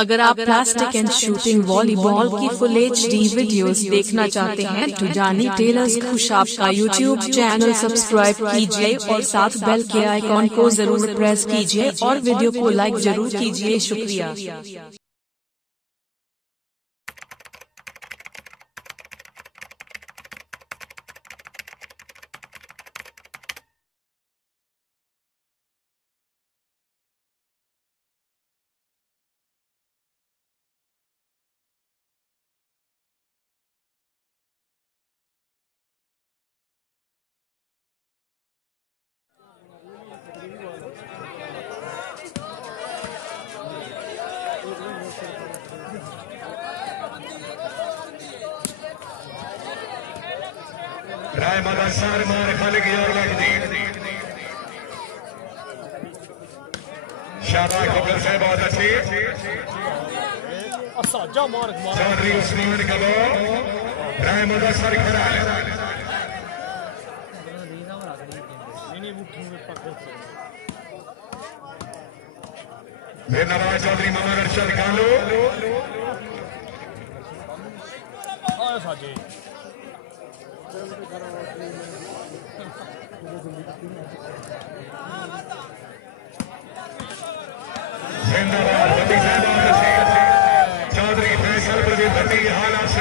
अगर आप plastic and shooting volleyball की फुल HD वीडियोस देखना चाहते हैं तो जानी टेलर्स खुशाब का यूट्यूब चैनल सब्सक्राइब कीजिए और साथ बेल के आइकॉन को जरूर प्रेस कीजिए और वीडियो को लाइक जरूर कीजिए। शुक्रिया। राय माता सारे मार खाने की और लग दी शाबाश कबूतर से बहुत अच्छी चौधरी उस्मान का वो राय माता सर खड़ा है नवाज चौधरी मोहम्मद अरशद कालू चौधरी फैसल प्रदीप हालात से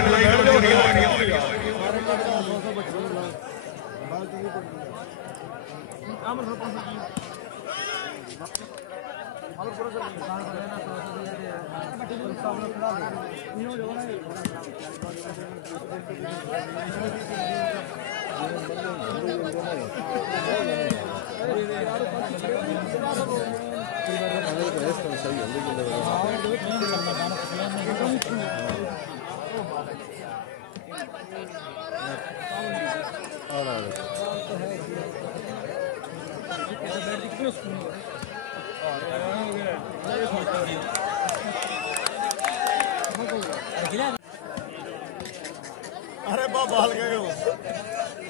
अरे बाल गए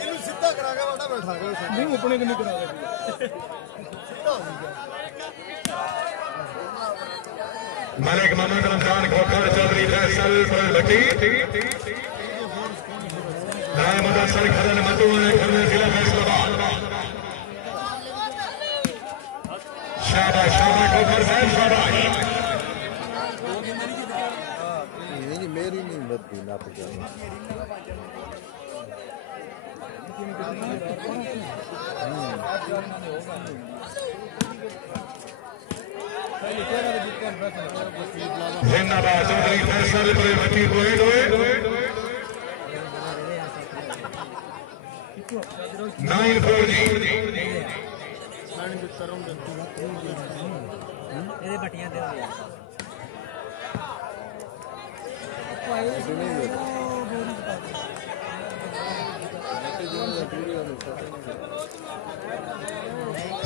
इन सीधा करा के बड़ा बैठा नहीं अपने नहीं करा मलिक मोहम्मद रमजान खोखर चौधरी फैसल भट्टी राय मुदस्सर खदन मधु जिला फैसलाबाद शाबाश शाबाश खोखर साहब शाबाश मेरी नहीं बदली ना तो जिंदाबाद चौधरी फैसल भट्टी हुए 9-4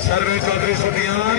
सर्वे चौधरी सुफियान